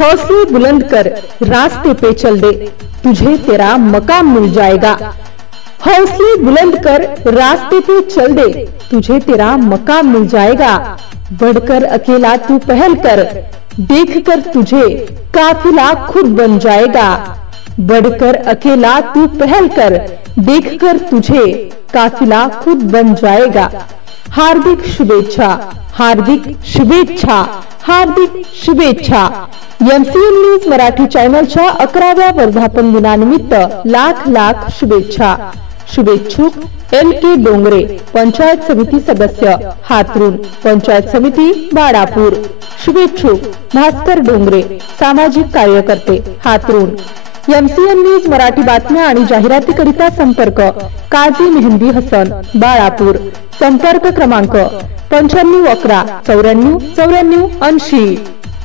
हौसले बुलंद कर रास्ते पे चल दे, तुझे तेरा मकाम मिल जाएगा। हौसले बुलंद कर रास्ते पे चल दे, तुझे तेरा मकाम मिल जाएगा। बढ़कर अकेला तू पहल कर, देखकर तुझे काफिला खुद बन जाएगा। बढ़कर अकेला तू पहल कर, देखकर तुझे काफिला खुद बन जाएगा। हार्दिक शुभेच्छा, हार्दिक शुभेच्छा, हार्दिक शुभेच्छा। MCN न्यूज मराठी चॅनलच्या 11व्या वर्धापन दिनानिमित्त लाख लाख शुभेच्छा। शुभेच्छुक LK डोंगरे, पंचायत समिती सदस्य हातरून, पंचायत समिती बाळापूर। शुभेच्छुक भास्कर डोंगरे, सामाजिक कार्यकर्ते हातरून। MCN न्यूज मराठी बातम्या आणि जाहिरातीकरिता संपर्क काजी मेहंदी हसन, बाळापूर। संपर्क क्रमांक 95 11 94 94 80।